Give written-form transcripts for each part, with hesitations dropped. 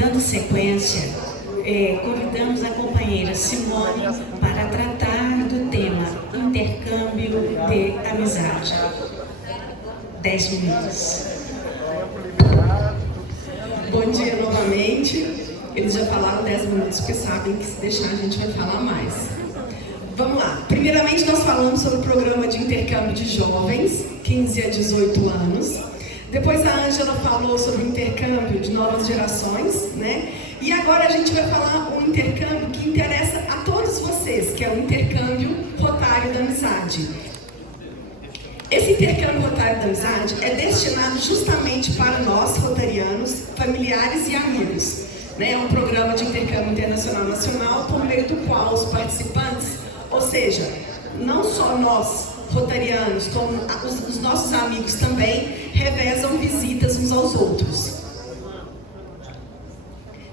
Dando sequência, convidamos a companheira Simone para tratar do tema intercâmbio de amizade. 10 minutos. Bom dia novamente. Eles já falaram 10 minutos porque sabem que se deixar a gente vai falar mais. Vamos lá. Primeiramente nós falamos sobre o programa de intercâmbio de jovens, 15 a 18 anos. Depois a Ângela falou sobre o intercâmbio de novas gerações, né? E agora a gente vai falar um intercâmbio que interessa a todos vocês, que é o intercâmbio Rotário da Amizade. Esse intercâmbio Rotário da Amizade é destinado justamente para nós, rotarianos, familiares e amigos. É um programa de intercâmbio internacional nacional por meio do qual os participantes, ou seja, não só nós, rotarianos, como os nossos amigos também, revezam visitas uns aos outros.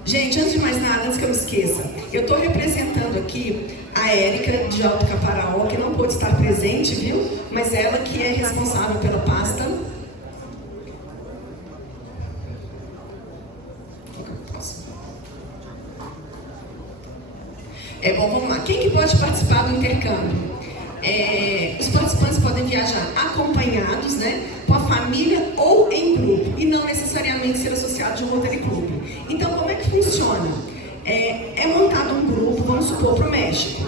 Gente, antes de mais nada, antes que eu me esqueça, eu estou representando aqui a Érica de Alto Caparaó, que não pôde estar presente, viu? Mas ela que é responsável pela pasta. Bom, vamos lá. Quem que pode participar do intercâmbio? Os participantes podem viajar acompanhados, né, com a família ou em grupo, e não necessariamente ser associado de um Rotary Club. Então, como é que funciona? É montado um grupo, vamos supor, para o México.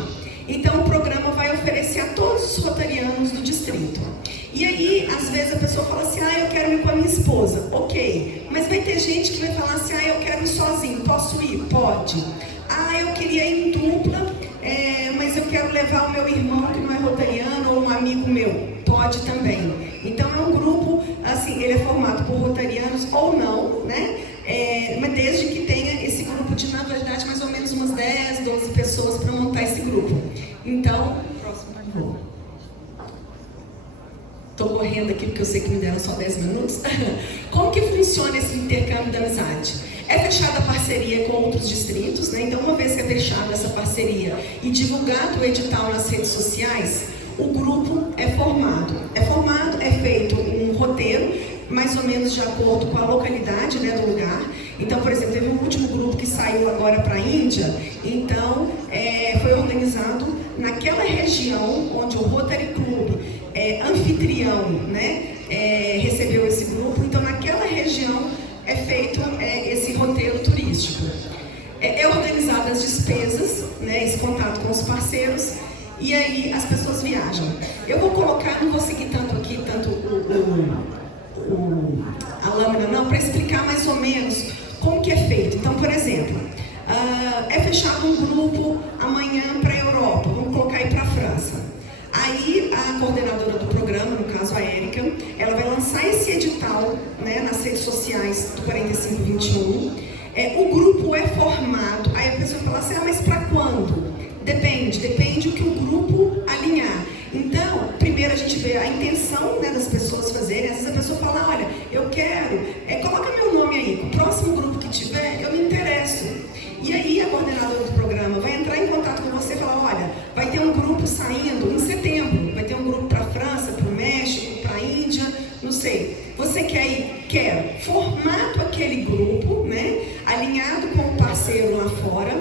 Então, o programa vai oferecer a todos os rotarianos do distrito. E aí, às vezes, a pessoa fala assim, eu quero ir com a minha esposa. Ok, mas vai ter gente que vai falar assim, eu quero ir sozinho, posso ir? Pode. Eu queria ir em dupla, mas eu quero levar o meu irmão que não é rotariano ou um amigo meu. Pode também. Então é um grupo, assim, ele é formado por rotarianos ou não, né? Mas desde que tenha esse grupo de, na verdade, mais ou menos umas 10, 12 pessoas para montar esse grupo. Então, próximo. Estou correndo aqui porque eu sei que me deram só 10 minutos. Como que funciona esse intercâmbio da amizade? É fechada a parceria com outros distritos, né? Então, uma vez que é fechada essa parceria e divulgado o edital nas redes sociais, o grupo é formado. É feito um roteiro, mais ou menos de acordo com a localidade, né, do lugar. Então, por exemplo, teve um último grupo que saiu agora para a Índia, então foi organizado naquela região onde o Rotary Club anfitrião, né, recebeu esse grupo. Então, naquela região é feito esse roteiro turístico. É organizado as despesas, né, esse contato com os parceiros, e aí as pessoas viajam. Eu vou colocar, não vou seguir tanto aqui, a lâmina não, para explicar mais ou menos como que é feito. Então, por exemplo, é fechado um grupo amanhã para a Europa, vamos colocar aí para a França. Aí a coordenadora do programa, no caso a Érica, ela vai lançar esse edital, né, nas redes sociais do 4521. O grupo é formado, aí a pessoa fala assim, mas para quando? Depende o que o grupo alinhar. Então, primeiro a gente vê a intenção, né, das pessoas fazerem. Às vezes a pessoa fala, olha, eu quero, coloca meu nome aí, o próximo grupo que tiver, eu me interesso. E aí a coordenadora do programa vai entrar em contato com você e falar, olha, vai ter um grupo saindo em setembro, vai ter um grupo para a França, para o México, para a Índia, não sei. Você quer ir? Quero. Formato aquele grupo, né, alinhado com o parceiro lá fora,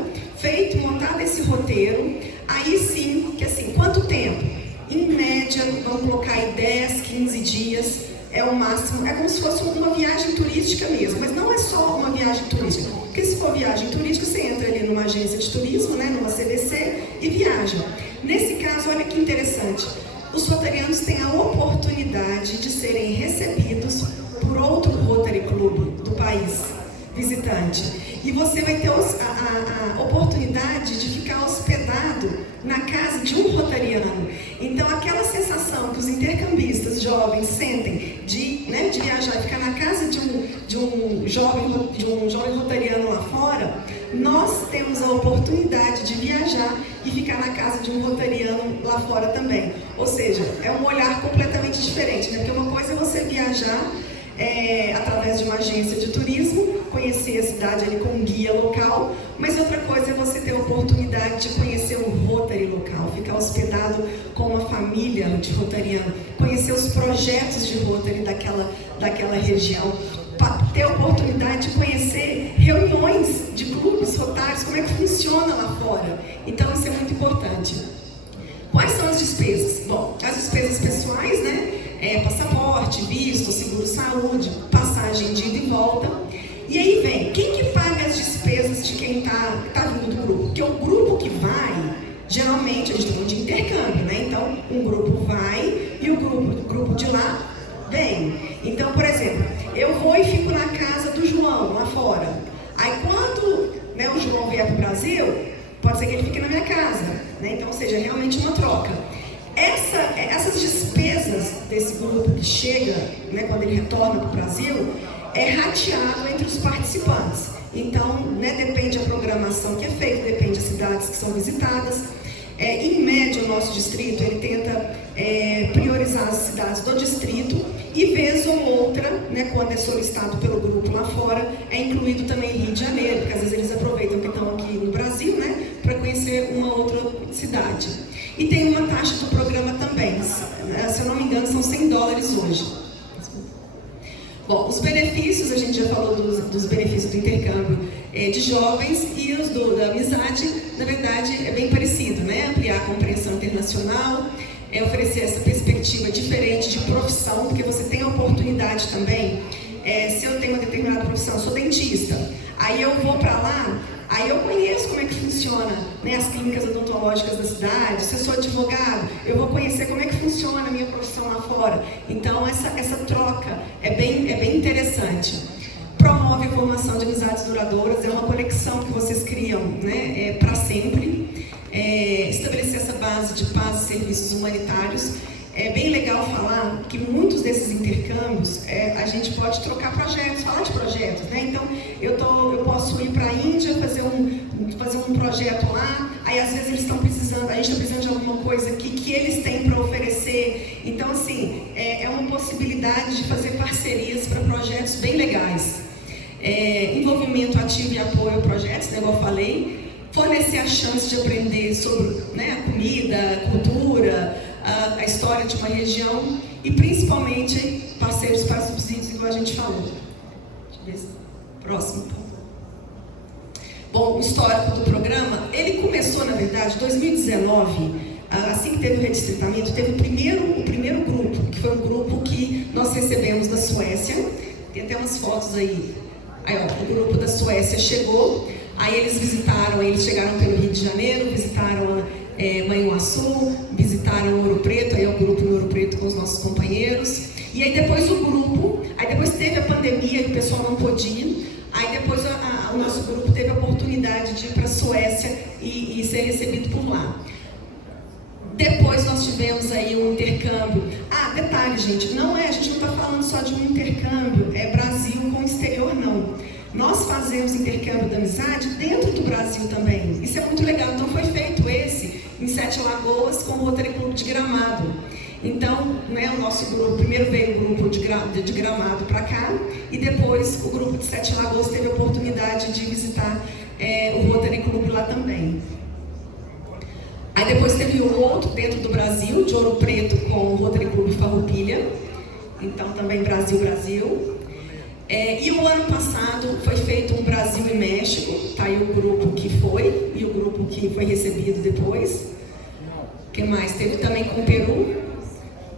montado esse roteiro, aí sim, que assim, quanto tempo? Em média, vamos colocar aí 10, 15 dias, é o máximo, é como se fosse uma viagem turística mesmo, mas não é só uma viagem turística, porque se for viagem turística, você entra ali numa agência de turismo, né, numa CVC e viaja. Nesse caso, olha que interessante, os rotarianos têm a oportunidade de serem recebidos por outro Rotary Club do país visitante. E você vai ter a oportunidade de ficar hospedado na casa de um rotariano. Então, aquela sensação que os intercambistas jovens sentem de viajar e ficar na casa de um jovem rotariano lá fora, nós temos a oportunidade de viajar e ficar na casa de um rotariano lá fora também. Ou seja, é um olhar completamente diferente, né? Porque uma coisa é você viajar através de uma agência de turismo, conhecer a cidade ali com um guia local, mas outra coisa é você ter a oportunidade de conhecer o Rotary local, ficar hospedado com uma família de rotariano, conhecer os projetos de Rotary daquela região, ter a oportunidade de conhecer reuniões de clubes rotários, como é que funciona lá fora. Então, isso é muito importante. Quais são as despesas? Bom, as despesas pessoais, né? Passaporte, visto, seguro-saúde, passagem de ida e volta. E aí vem, quem que paga as despesas de quem tá vindo do grupo? Porque o grupo que vai, geralmente, a gente tem um de intercâmbio, né? Então, um grupo vai e o grupo de lá vem. Então, por exemplo, eu vou e fico na casa do João, lá fora. Aí, quando, né, o João vier para o Brasil, pode ser que ele fique na minha casa, né? Então, ou seja, é realmente uma troca. Essas despesas desse grupo que chega, né, quando ele retorna para o Brasil, é rateado entre os participantes. Então, né, depende da programação que é feita, depende das cidades que são visitadas. Em média, o nosso distrito, ele tenta priorizar as cidades do distrito e, vez ou outra, né, quando é solicitado pelo grupo lá fora, é incluído também Rio de Janeiro, porque às vezes eles aproveitam que estão aqui no Brasil, né, para conhecer uma outra cidade. E tem uma taxa do programa também, se eu não me engano, são $100 hoje. Bom, os benefícios, a gente já falou dos benefícios do intercâmbio de jovens, e os da amizade, na verdade, é bem parecido, né? Ampliar a compreensão internacional, oferecer essa perspectiva diferente de profissão, porque você tem a oportunidade também, se eu tenho uma determinada profissão, sou dentista, aí eu vou para lá, aí eu conheço como é que funciona, né, as clínicas odontológicas da cidade. Se eu sou advogado, eu vou conhecer como é que funciona a minha profissão lá fora. Então, essa troca é bem interessante. Promove a formação de amizades duradouras, é uma conexão que vocês criam, né, para sempre. Estabelecer essa base de paz e serviços humanitários. É bem legal falar que muitos desses intercâmbios, a gente pode trocar projetos, falar de projetos, né? Então, eu posso ir para a Índia, fazer um projeto lá, aí às vezes eles estão precisando, a gente está precisando de alguma coisa que eles têm para oferecer. Então, assim, é uma possibilidade de fazer parcerias para projetos bem legais. Envolvimento ativo e apoio a projetos, né, igual eu falei. Fornecer a chance de aprender sobre, né, a comida, a cultura, a história de uma região e, principalmente, parceiros para subsídios, igual a gente falou. Deixa eu ver se... Próximo. Bom, o histórico do programa, ele começou, na verdade, em 2019, assim que teve o redistritamento, teve o primeiro grupo, que foi um grupo que nós recebemos da Suécia. Tem até umas fotos aí. Aí, ó, o grupo da Suécia chegou, aí eles chegaram pelo Rio de Janeiro, visitaram Manhuaçu, visitaram Ouro Preto, aí é o grupo em Ouro Preto com os nossos companheiros. E aí depois depois teve a pandemia e o pessoal não podia ir. Aí depois o nosso grupo teve a oportunidade de ir para a Suécia e ser recebido por lá. Depois nós tivemos aí um intercâmbio. Detalhe, gente, a gente não está falando só de um intercâmbio, Brasil com o exterior, não. Nós fazemos intercâmbio de amizade dentro do Brasil também. Isso é muito legal. Então foi feito esse em Sete Lagoas com o Rotary Club de Gramado. Então, né, o nosso grupo, primeiro veio o grupo de Gramado para cá, e depois o grupo de Sete Lagoas teve a oportunidade de visitar o Rotary Club lá também. Aí depois teve o outro dentro do Brasil, de Ouro Preto, com o Rotary Club Farroupilha. Então também Brasil. E o ano passado foi feito um Brasil e México, tá aí o grupo que foi e o grupo que foi recebido depois. Quem mais? Teve também com o Peru,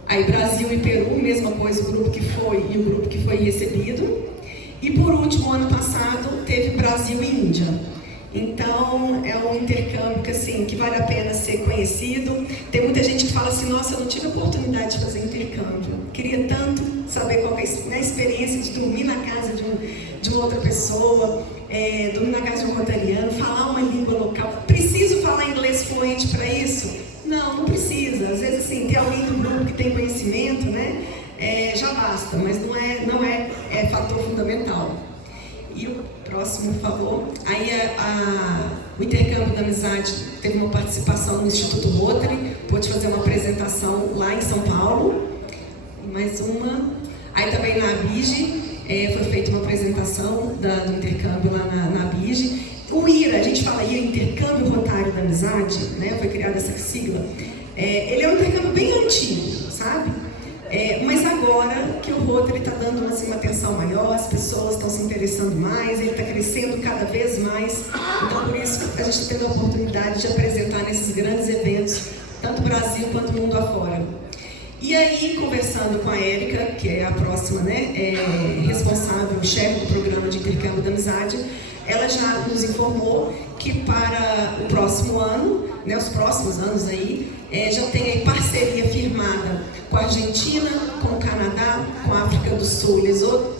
aí Brasil e Peru, mesma coisa, o grupo que foi e o grupo que foi recebido. E por último, ano passado, teve Brasil e Índia. Então, é um intercâmbio que vale a pena ser conhecido. Tem muita gente que fala assim, nossa, eu não tive a oportunidade de fazer intercâmbio. Queria tanto saber qual é a experiência de dormir na casa de uma outra pessoa, dormir na casa de um rotariano, falar uma língua local. Preciso falar inglês fluente para isso? Não precisa. Às vezes, assim, ter alguém do grupo que tem conhecimento, né, já basta, mas não é fator fundamental. E o próximo, por favor. Aí o intercâmbio da amizade teve uma participação no Instituto Rotary, pôde fazer uma apresentação lá em São Paulo. E mais uma. Aí também na ABIGE, foi feita uma apresentação do intercâmbio lá na ABIGE. O IRA, a gente fala IRA, Intercâmbio Rotário da Amizade, né? Foi criada essa sigla. Ele é um intercâmbio bem antigo, sabe? Mas agora que o Rotary está dando assim, uma atenção maior, as pessoas estão se interessando mais, ele está crescendo cada vez mais. Então, por isso, a gente está tendo a oportunidade de apresentar nesses grandes eventos, tanto Brasil quanto mundo afora. E aí, conversando com a Érica, que é a próxima, né, responsável, chefe do programa de intercâmbio da amizade, ela já nos informou que para o próximo ano, né, os próximos anos aí, já tem aí parceria firmada com a Argentina, com o Canadá, com a África do Sul,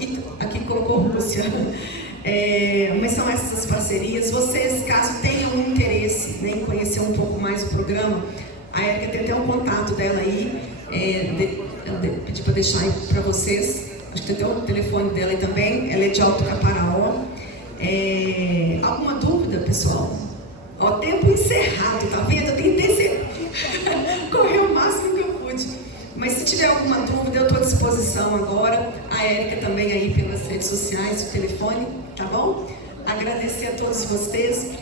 e aqui colocou Rússia. Mas são essas as parcerias. Vocês, caso tenham interesse, né, em conhecer um pouco mais o programa, a Érica tem até um contato dela aí, ela pediu para deixar aí para vocês. Acho que tem até o telefone dela aí também. Ela é de Alto Caparaó. Alguma dúvida, pessoal? Ó, tempo encerrado, tá vendo? Eu tentei correr o máximo que eu pude. Mas se tiver alguma dúvida, eu estou à disposição agora. A Érica também aí pelas redes sociais, o telefone, tá bom? Agradecer a todos vocês.